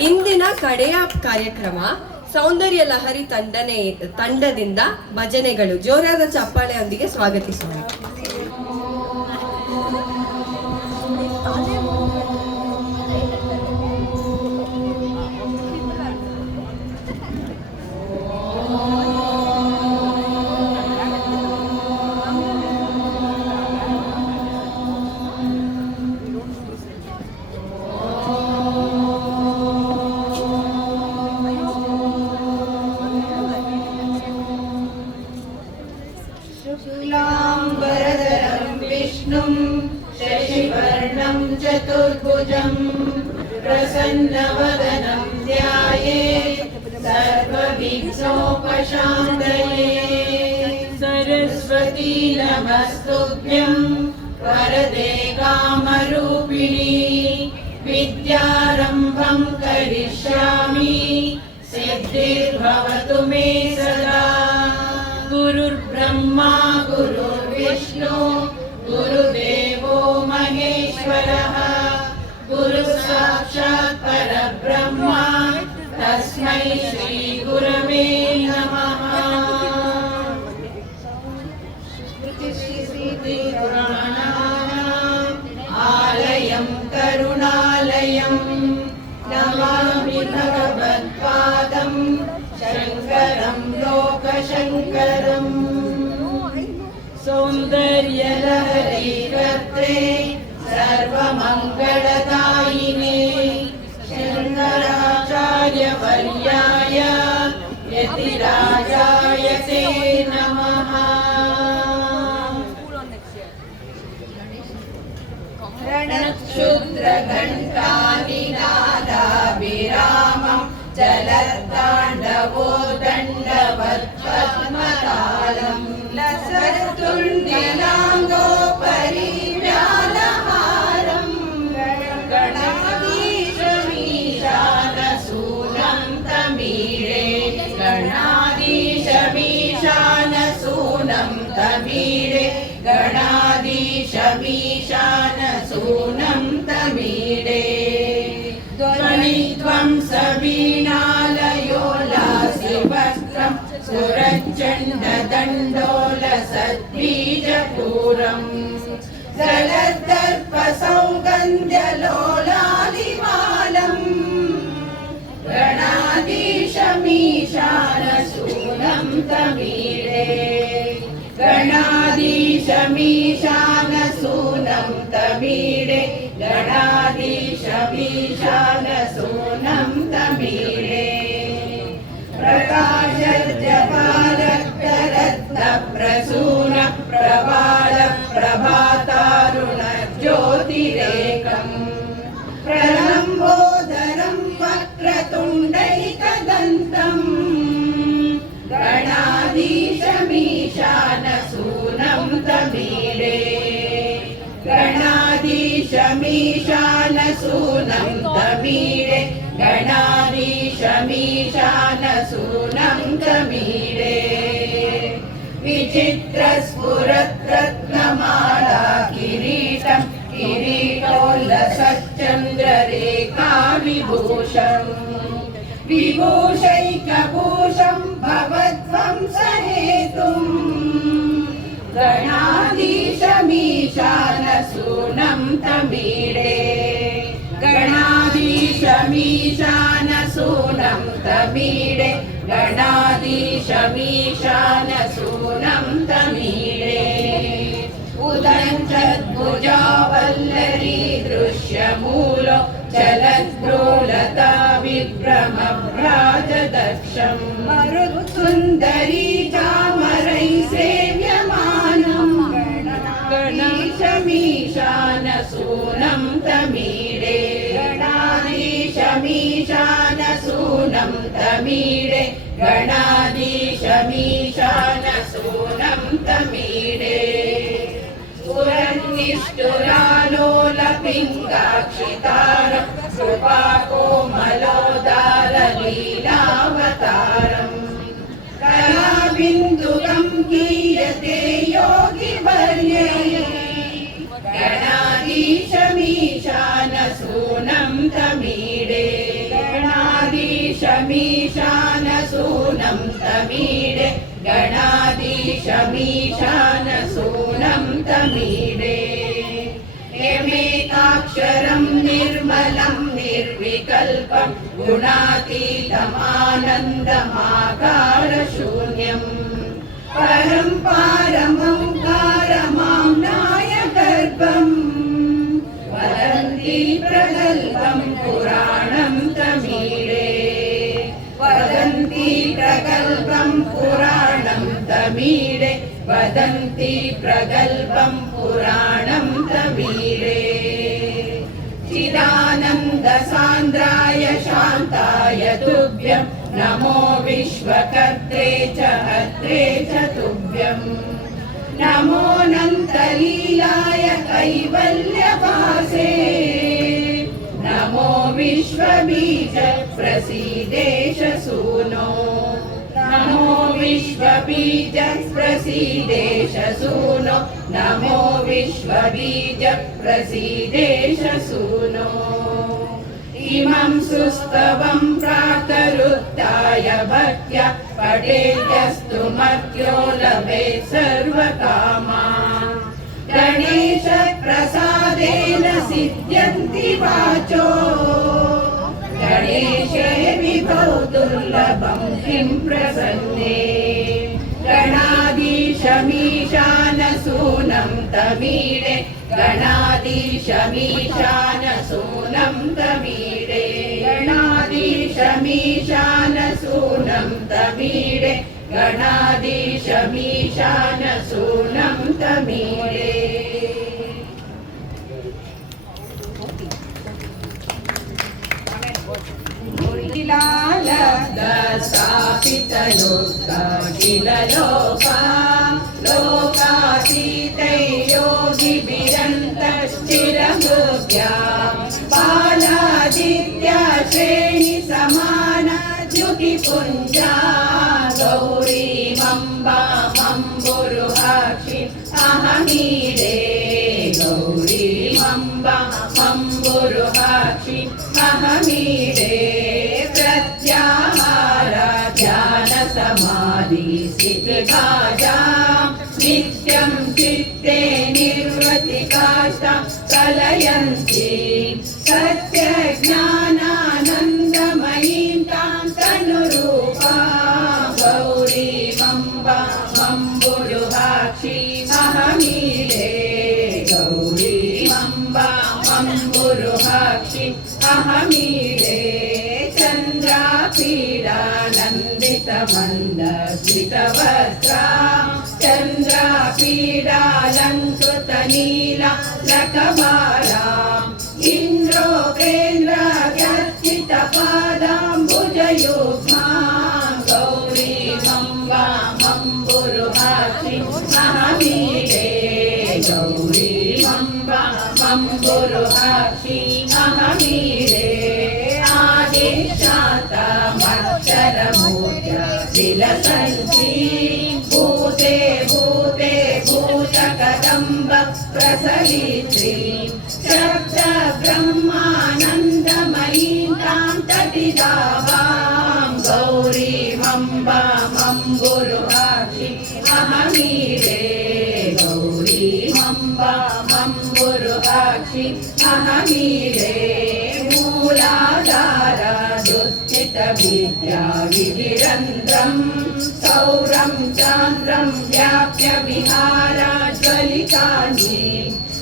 ಇಂದಿನ ಕಡೆಯ ಕಾರ್ಯಕ್ರಮ ಸೌಂದರ್ಯ ಲಹರಿ ತಂಡದಿಂದ ಭಜನೆಗಳು. ಜೋರಾದ ಚಪ್ಪಾಳೆಯೊಂದಿಗೆ ಸ್ವಾಗತಿಸೋಣ. शशिवर्णं चतुर्भुजं प्रसन्नवदनं ध्यायेत् सर्वविघ्नोपशान्तये। सरस्वती नमस्तुभ्यं वरदे कामरूपिणी विद्यारम्भं करिष्यामि सिद्धिर्भवतु मे सदा। गुरुर्ब्रह्मा गुरुर्विष्णु गुरुदेवो महेश्वरः गुरुः साक्षात् परब्रह्मा तस्मै श्री गुरवे नमः। आलयं करुणालयं नमामि भगवत्पादं शङ्करं लोकशङ्करम्। सौन्दर्यलहरी कर्त्रे सर्वमङ्गलदायिने शङ्कराचार्यवर्याय यतिराजाय ते नमः। रणक्षुद्रघण्टानिनादाभिरामं चलत्ताण्डवो दण्डवत्पद्मतालम् लसतुण्यलाङ्गोपरि व्यालहारं गणाधीशमीशानसूनं तमीळे गणाधीशमीशानसूनं तमीळे गणाधीशमीशानसूनं तमीळे। ध्वनित्वं सवीणालयोल्लासिवस्त्रं सुरचण्डदण्डोलसद्बीजपूरम् जलदर्पसौगन्ध्यलोलालिमालम् गणाधीशमीशानसूनं तमीळे गणाधीशमीशानसूनं तमीळे गणाधीशमीशानसूनं तमीळे। प्रकाशजपालकरत्नप्रसून प्रभातारुण ज्योतिरेकम् प्रलम्बोदरं वक्रतुण्डैकदन्तम् गणाधीशमीशानसूनं तमीळे गणाधीशमीशानसूनं तमीळे गणाधीशमीशानसूनं तमीळे। विचित्रस्फुरद्रत्नमाला किरीटं किरीटोल्लसच्चन्द्ररेखाविभूषम् विभूषैकभूषं भवद्वंसहेतुम् गणाधीशमीशानसूनं तमीळे गणाधीशमीशानसूनं तमीळे गणाधीशमीशानसूनं तमीळे। उदञ्चद्भुजावल्लरी दृश्यमूलो चलद्रोलता विभ्रमभ्राजदक्षं मरुत्सुन्दरी चामरै सेव्यमानं गणाधीशमीशानसूनं तमीळे गणाधीशमीशानसूनं तमीळे गणाधीशमीशानसूनं तमीळे। पुरन्निष्ठुरालोलपिङ्गाक्षितारं कृपाकोमलोदारलीलावतारम् कलाबिन्दुकं गीयते योगिवर्ये गणाधीशमीशानसूनं तमीळे। गणाधीशमीशानसूनं तमीडे गणाधीशमीशानसूनं तमीडे एमेकाक्षरं निर्मलं निर्विकल्पं गुणातीतमानन्दमाकारशून्यम् परं पारमोङ्कारमाम्नायगर्भम् वदन्ति प्रगल्भं पुराणं तमीडे वदन्ति प्रगल्भं पुराणं तमीडे वदन्ति प्रगल्भं पुराणं तमीडे चिदानन्दसान्द्राय शान्ताय तुभ्यं नमो विश्वकर्त्रे च हर्त्रे च तुभ्यम् नमोऽनन्तलीलाय कैवल्यवासे नमो विश्वबीज प्रसीदेश सूनो नमो विश्वबीज प्रसीदेश सूनो नमो विश्वबीज प्रसीदेश सूनो इमं सुस्तवं प्रातरुत्थाय भक्त्या पठेद्यस्तु मर्त्यो लभेत् सर्वकामान् गणेशप्रसादेन सिद्ध्यन्ति वाचो गणेशे विभौ दुर्लभं किं प्रसन्ने गणाधीशमीशानसूनं तमीडे गणाधीशमीशानसूनं तमीडे गणाधीशमीशानसूनं तमीडे गणाधीशमीशानसूनं तमीडे किल लोका लोकातीते योगिभिरन्तश्चिरमृग्या बालादित्या श्रेणि समाना द्युतिपुञ्जा गौरीमम्बामम्बुरुहाक्षि अहमीडे गौरीमम्बामम्बुरुहाक्षि अहमीडे प्रत्याहारा ध्यानसमाधि स्थितिभाजां नित्यं चित्ते निर्वृतिकाष्ठां कलयन्ति सत्यज्ञानानन्दमयीं तां तनुरूपां गौरीमम्बामम्बुरुहाक्षि अहमीडे गौरीमम्बामम्बुरुहाक्षि अहमीडे चन्द्रापीडानन्दितमन्दस्मितवस्त्रा चन्द्रापीडालङ्कृतनीला लकमालाम् इन्द्रोपेन्द्रगर्चितपादाम्बुजयुग्मां गौरीमम्बामम्बुरुहाक्षि अहमीडे गौरीमम्बामम्बुरुहाक्षि अहमीडे आदिशान्तमक्षरमूर्त्या विलसन्ति भूते भूते भूतकदम्ब प्रसवित्री शब्दब्रह्मानन्दमयीं तां तटिदावां गौरीमम्बामम्बुरुहाक्षि अहमीडे गौरीमम्बामम्बुरुहाक्षि अहमीडे मूलाधारा दुःस्थितविद्या विधिरन्ध्रं सौरं चान्द्रं व्याप्य विहारा ज्वलितानि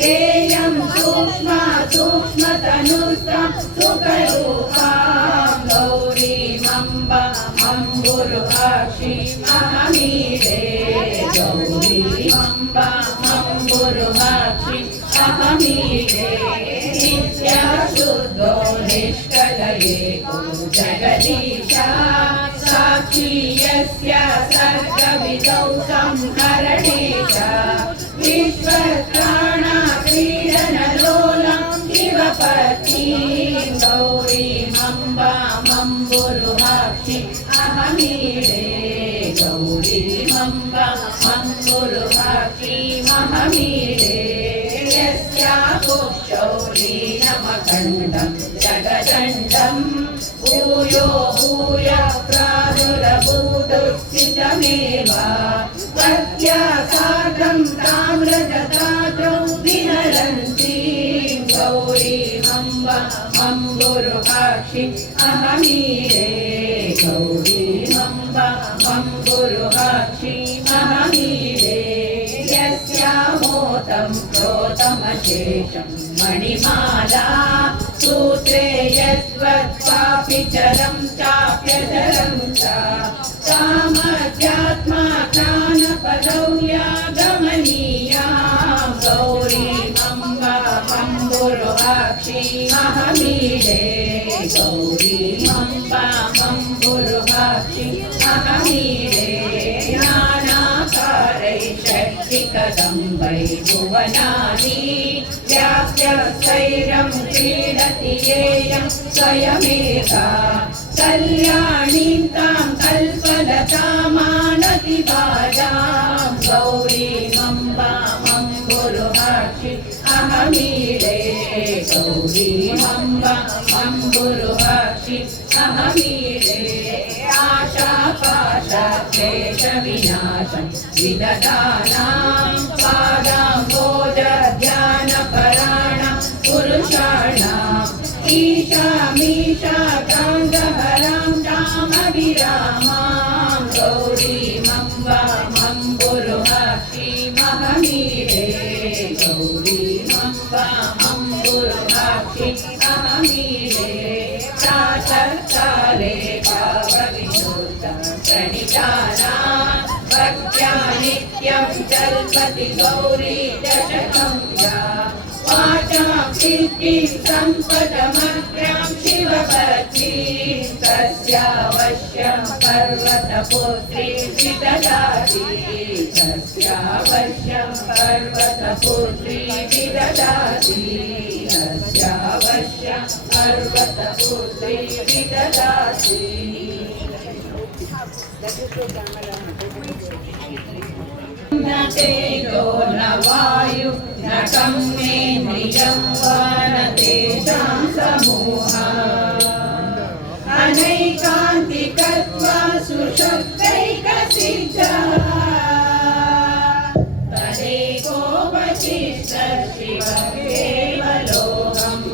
येयं सूक्ष्मा सूक्ष्मतनुस्तां सुखरूपां गौरीमम्बामम्बुरुहाक्षि अहमीडे गौरीमम्बामम्बुरुहाक्षि अहमीडे नित्याशुद्धो निष्कलयेको जगदीशा साक्षी यस्य सर्गविदौ संहरणेश विश्वत्राणाक्रीडनलोलं शिवपत्नीं गौरीमम्बामम्बुरुहाक्षि अहमीडे गौरीमम्बामम्बुरुहाक्षि अहमीडे यस्या कुक्षौ लीनमखण्डं जगत् प्रचण्डम् भूयो भूय प्रादुरभूतुस्थितमेव भक्त्या सार्धं ताम्रजटाजौ विहरन्ति गौरीमम्ब मम्बुरुहाक्षि अहमीरे गौरीमम्ब मम्बुरुहाक्षि अहमीरे यस्यामोतं क्रोधमशेषं मणिमाला सूत्रे यद्वत्पापि चरं चाप्यचरं च कामध्यात्मा ज्ञानपदौया गमनीया गौरीमम्ब मम्बुरुहाक्षि अहमीरे गौरीमम्ब मम्बुरुहाक्षि अहमीरे नानाकारै षट्कदम्बै भुवनानि व्याप्य सैरं क्रीडति येयं स्वयमेका कल्याणीं तां कल्पलतामानति बाजां गौरीमम्ब मम्बुरुहाक्षि अहमीरे गौरीमम्ब मम्बुरुहाक्षि अहमीरे आशापाशक्लेशविनाशं विदधानां पादाम्बोजध्यानपराणां पुरुषाणाम् ईशामीशाकाङ्गहरां तामभिरामां गौरीमम्ब मम्बुरुहाक्षि अहमीरे गौरीमम्ब मम्बुरुहाक्षि अहमीरे प्रातःकाले पावविशुद्धं प्रणितानां भक्त्या नित्यं जल्पति गौरी दशकं या वाचां सिद्धिं सम्पदमग्र्यां शिवपत्नीं तस्यावश्यं पर्वतपुत्री विददाति तस्यावश्यं पर्वतपुत्री विददाति तस्यावश्यं पर्वतपुत्री विददाति न तेजो न वायु न कम्मेन्द्रियं वा न तेषां समूहः अनैकान्तिकत्वा सुषुप्तैकसिद्धः तदेको वसिष्ठः शिवः केवलोऽहम्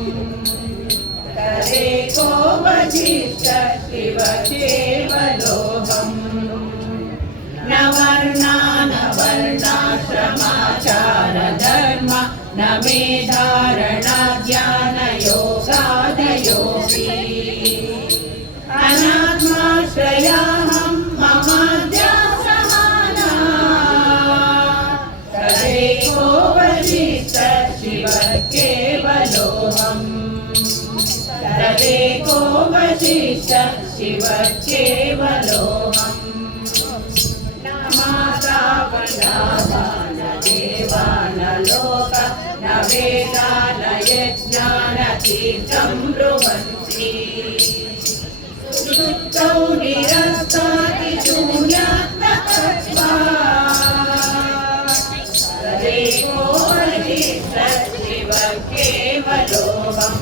तदेको वसिष्ठः शिवः केवलोऽहम् न वर्णा न वर्णाश्रमाचार धर्म न मेधारणा ध्यान योगादयोगी अनात्माश्रयाहं ममाद्या समाना तदेको वसिष्ठः शिवः केवलोऽहम् तदेको वसिष्ठः शिवः केवलोऽहम् माता पिता न देवा न लोक न वेदा न यज्ञा न तीर्थं ब्रुवन्ति सुप्तौ निरस्तादिशून्यात्मकत्वा तदेको वसिष्ठः शिवः केवलोऽहम्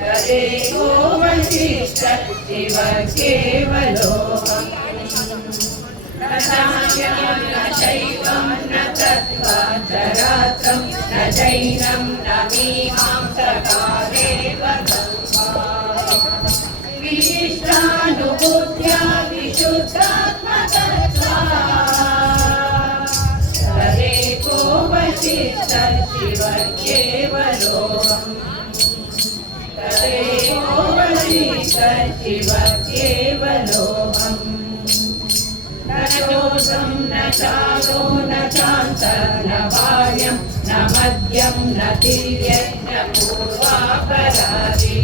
तदेको वसिष्ठः शिवः केवलोऽहम् न साङ्ख्यं न शैवं न तत्त्वान्तरार्थं न जैनं न मीमांसकारेव विशिष्टानुभूत्या विशुद्धात्मतत्त्वात् तदेको वसिष्ठः शिवः केवलोऽहम् तदेको वसिष्ठः शिवः केवलोऽहम् न शोषं न चारो न चान्तः न बाह्यं न मध्यं न तिर्यं न पूर्वापरादि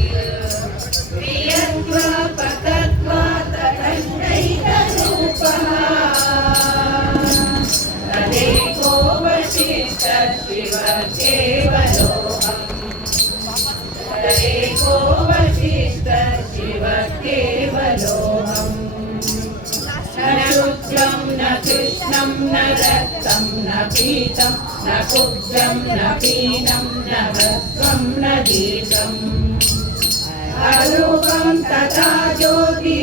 प्रियत्वा पतत्वा तथैकरूपः तदेको वसिष्ठः शिवः केवलोऽहम् तदेको वसिष्ठः शिवः केवलोऽहम् न शुक्लं न कृष्णं न रक्तं न पीतं न कुब्जं न पीनं न ह्रस्वं न दीर्घम् अरूपं तथा ज्योतिराकारकत्वात्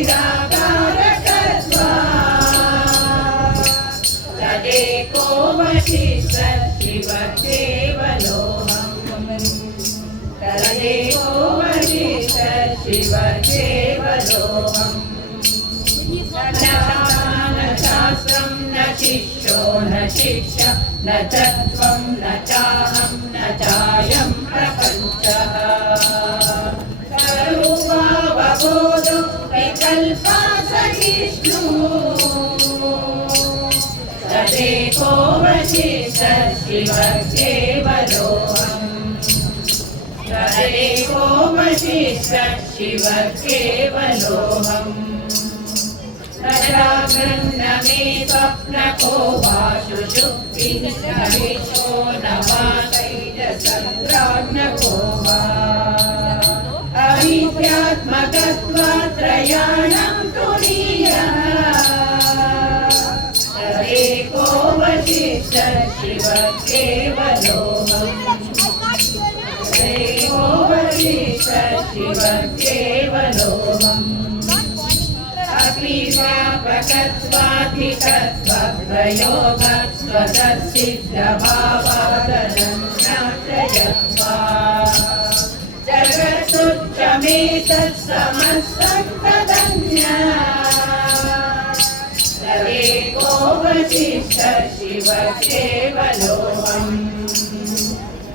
तदेको वशिष्ठ शिव केवलोऽहम् तदेको वशिष्ठ शिव केवलोऽहम् न शास्त्रं न शिष्यो न शिष्य न च त्वं न चाहं न चायं प्रपञ्चः सर्वभावबोधो विकल्पा सहिष्णुः तदेको वशिष्ठ शिव केवलोऽहम् तदेको वशिष्ठ शिव केवलोऽहम् न जागरण मे स्वप्नको वा सुषुप्तिः न विश्वो न वा तैजसंप्राज्ञको वा अविद्यात्मकत्वात्रयाणां तुरीयः तदेको वशिष्ठ शिव केवलोऽहम् तदेको वशिष्ठ शिव केवलोऽहम् अपि व्यापकत्वाधिकत्वप्रयोगस्वतःसिद्धभावादनन्नाश्रयत्वात् जगत्तुच्छमेतत्समस्तं तदन्यात् तदेको वशिष्ठ शिव केवलोऽहम्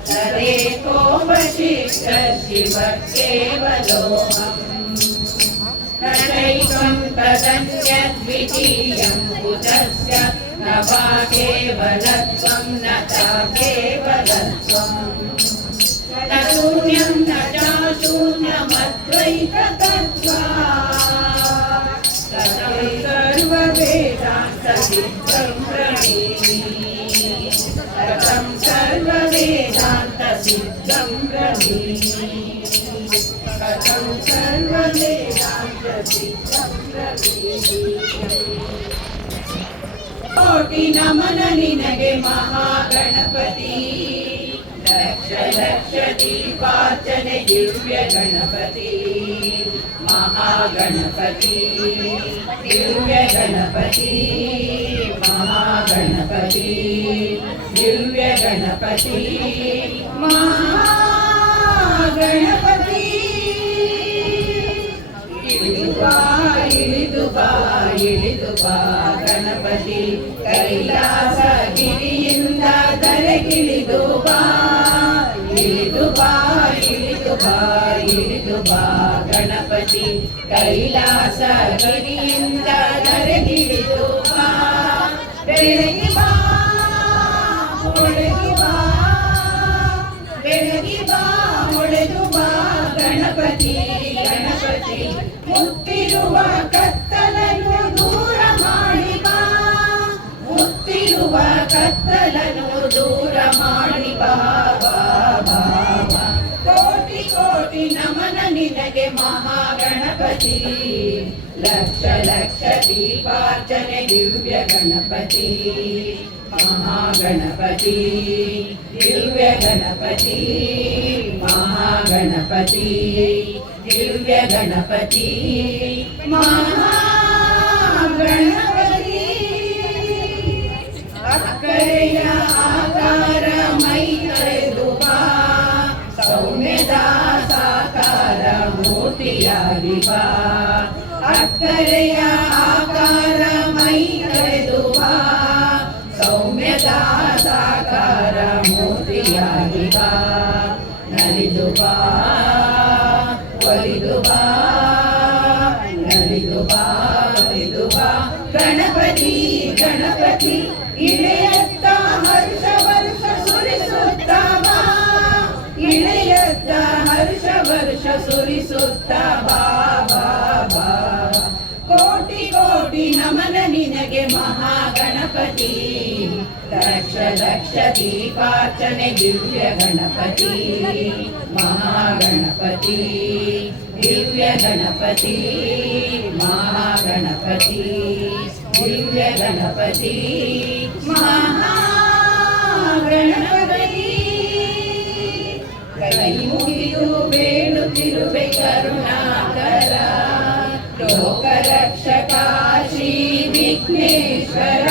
तदेको वशिष्ठ शिव केवलोऽहम् तदैकं तदन्यद्वितीयं कुतस्य न वा केवलत्वं न च केवलत्वं न शून्यं न चाशून्यमद्वैततत्त्वात् तदै सर्ववेदान्तसिद्धं ब्रवीमि ततं सर्ववेदान्तसिद्धं ब्रवीमि कथं सर्ववेदान्तसिद्धं ब्रवीमि ಕೋಟಿ ನಮನ ನಿನಗೆ ಮಹಾಗಣಪತಿ ಲಕ್ಷ ಲಕ್ಷ ದೀಪಾರ್ಚನೆ ದಿವ್ಯ ಗಣಪತಿ ಮಹಾಗಣಪತಿ ದಿವ್ಯ ಗಣಪತಿ ಮಹಾಗಣಪತಿ ದಿವ್ಯ ಗಣಪತಿ ಮಹಾಗಣಪತಿ ಇಳಿದು ಬಾ ಇಳಿದು ಬಾ ಗಣಪತಿ ಕೈಲಾಸಗಿರಿಯಿಂದ ಧರೆಗಿಳಿದು ಬಾ ಇಳಿದು ಬಾ ಇಳಿದು ಬಾ ಇಳಿದು ಬಾ ಗಣಪತಿ ಕೈಲಾಸಗಿರಿಯಿಂದ ಧರೆಗಿಳಿದು ಬಾ ಬೆಳಗಿ ಬಾ ಒಳಗಿ ಬಾ ಬೆಳಗಿ ಬಾ ಒಳೆದು ಬಾ ಗಣಪತಿ ಗಣಪತಿ ಮುತ್ತಿರುವ ಕತ್ತಲನ್ನು ದೂರ ಮಾಡಿ ಬಾ ಮುತ್ತಿರುವ ಕತ್ತಲನ್ನು ದೂರ ಮಾಡಿ ಬಾ ಕೋಟಿ ಕೋಟಿ ನಮನ ನಿನಗೆ ಮಹಾಗಣಪತಿ ಲಕ್ಷ ಲಕ್ಷ ದೀಪಾರ್ಚನೆ ದಿವ್ಯ ಗಣಪತಿ ಮಹಾಗಣಪತಿ ದಿವ್ಯ ಗಣಪತಿ ಮಹಾಗಣಪತಿ ದಿವ್ಯ ಗಣಪತಿ ಮಹಾಗಣಪತಿ ಅಕ್ಕರೆಯ ಆಕಾರ ಮೈ ಕರೆದು ಬಾ ಸೌಮ್ಯದ ಸಾಕಾರ ಮೂರ್ತಿಯಾಗಿ ಬಾ ಅಕ್ಕರೆಯ ಆಕಾರ ಮೈ ಕರೆದು ಬಾ ಸೌಮ್ಯದ ಸಾಕಾರ ಮೂರ್ತಿಯಾಗಿ ಬಾ ನಲಿದು ಬಾ ಒಲಿದು ಬಾ ನಲಿದು ಬಾ ಒಲಿದು ಬಾ ಗಣಪತಿ ಗಣಪತಿ ಇಳೆಯತ್ತ ಹರ್ಷ ವರ್ಷ ಸುರಿಸುತ್ತ ಬಾ ಇಳೆಯತ್ತ ಹರ್ಷ ವರ್ಷ ಸುರಿಸುತ್ತ ಬಾ ಬಾ ಕೋಟಿ ಕೋಟಿ ನಮನ ನಿನಗೆ ಮಹಾಗಣಪತಿ ಲಕ್ಷ ಲಕ್ಷ ದೀಪಾರ್ಚನೆ ದಿವ್ಯ ಗಣಪತಿ ಮಹಾಗಣಪತಿ ದಿವ್ಯ ಗಣಪತಿ ಮಹಾಗಣಪತಿ ದಿವ್ಯ ಗಣಪತಿ ಮಹಾಗಣಪತಿ ಕೈ ಮುಗಿದು ಮುಗಿದು ಬೇಡುತ್ತಿರುವೆ ಕರುಣಾಕರ ಲೋಕರಕ್ಷಕ ಶ್ರೀ ವಿಘ್ನೇಶ್ವರ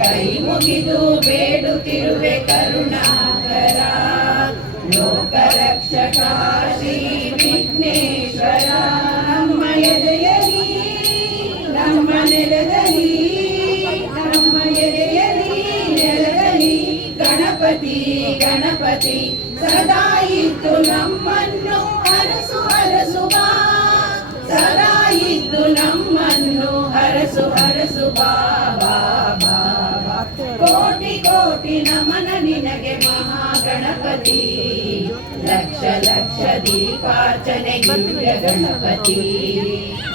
ಕೈ ಮುಗಿದು ಬೇಡುತ್ತಿರುವೆ ಕರುಣಾಕರ ಲೋಕರಕ್ಷಕ ಶ್ರೀ ವಿಘ್ನೇಶ್ವರ ನಮ್ಮ ಎದೆಯಲಿ ನಮ್ಮ ನೆಲದಲ್ಲಿ ನಮ್ಮ ಎದೆಯಲಿ ನೆಲದಲ್ಲಿ ಗಣಪತಿ ಗಣಪತಿ ಸದಾ ಇದ್ದು ನಮ್ಮನ್ನು ಹರಸು ಹರಸು ಬಾ ಸದಾ ಇದ್ದು ನಮ್ಮನ್ನು ಹರಸು ಹರಸು ಬಾ ಬಾ ಬಾ ಬಾ. ಕೋಟಿ ಕೋಟಿ ನಮನ ನಿನಗೆ ಮಹಾಗಣಪತಿ ಲಕ್ಷ ಲಕ್ಷ ದೀಪಾರ್ಚನೆ ದಿವ್ಯ ಗಣಪತಿ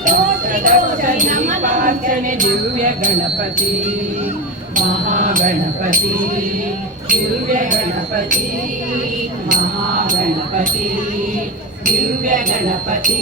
ಕೋಟಿ ಕೋಟಿ ದೀಪಾರ್ಚನೆ ದಿವ್ಯ ಗಣಪತಿ ಮಹಾಗಣಪತಿ ದಿವ್ಯ ಗಣಪತಿ ಮಹಾಗಣಪತಿ ದಿವ್ಯ ಗಣಪತಿ